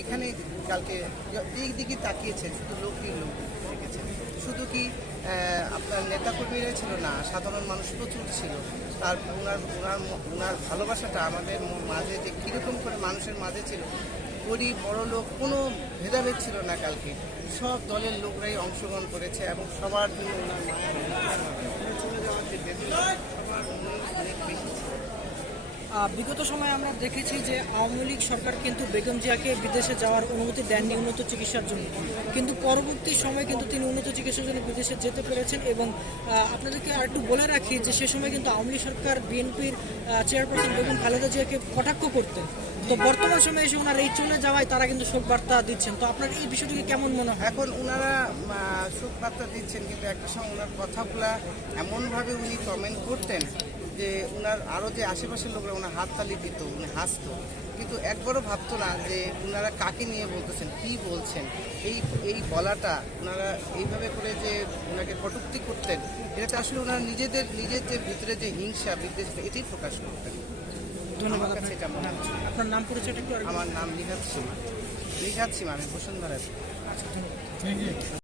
এখানে কালকে এই দিকে তাকিয়েছেন, শুধু লোকই লোক দেখেছেন। শুধু কি আপনার নেতাকর্মীরাই ছিল না, সাধারণ মানুষ প্রচুর ছিল। তার ওনার ভালোবাসাটা আমাদের মাঝে যে কীরকম করে মানুষের মাঝে ছিল, গরিব বড় লোক কোনো ভেদাভেদ ছিল না। কালকে সব দলের লোকরাই অংশগ্রহণ করেছে এবং সবার জন্য ওনার চলে যাওয়ার যে বেদনা, সবার অনেক বেশি ছিল। বিগত সময়ে আমরা দেখেছি যে আওয়ামী লীগ সরকার কিন্তু বেগম জিয়াকে বিদেশে যাওয়ার অনুমতি দেননি উন্নত চিকিৎসার জন্য, কিন্তু পরবর্তী সময়ে কিন্তু তিনি উন্নত চিকিৎসার জন্য বিদেশে যেতে পেরেছেন। এবং আপনাদেরকে আর একটু বলে রাখি যে সে সময় কিন্তু আওয়ামী লীগ সরকার বিএনপির চেয়ারপারসন বেগম খালেদা জিয়াকে কটাক্ষ করতেন। তো বর্তমান সময়ে এসে ওনারা এই চলে যাওয়ায় তারা কিন্তু শোক বার্তা দিচ্ছেন। তো আপনার এই বিষয়টিকে কেমন মনে হয়? এখন ওনারা শোক বার্তা দিচ্ছেন, কিন্তু একটা সময় ওনার কথাগুলা এমনভাবে উনি কমেন্ট করতেন যে ওনার আরও যে আশেপাশের লোকরা ওনার হাততালি দিত, উনি হাসতো, কিন্তু একবারও ভাবতো না যে ওনারা কাকে নিয়ে বলতেছেন, কি বলছেন। এই বলাটা ওনারা এইভাবে করে যে ওনাকে কটূক্তি করতেন, এটাতে আসলে ওনারা নিজের যে ভিতরে যে হিংসা বিদ্বেষ, এটাই প্রকাশ করতেন। ধন্যবাদ। আমার কাছে এটা মনে হচ্ছে। আপনার নাম পরিচয়টা একটু আমার নাম নিঘাত সীমা, আমি বসুন্ধরা। আচ্ছা, ধন্যবাদ।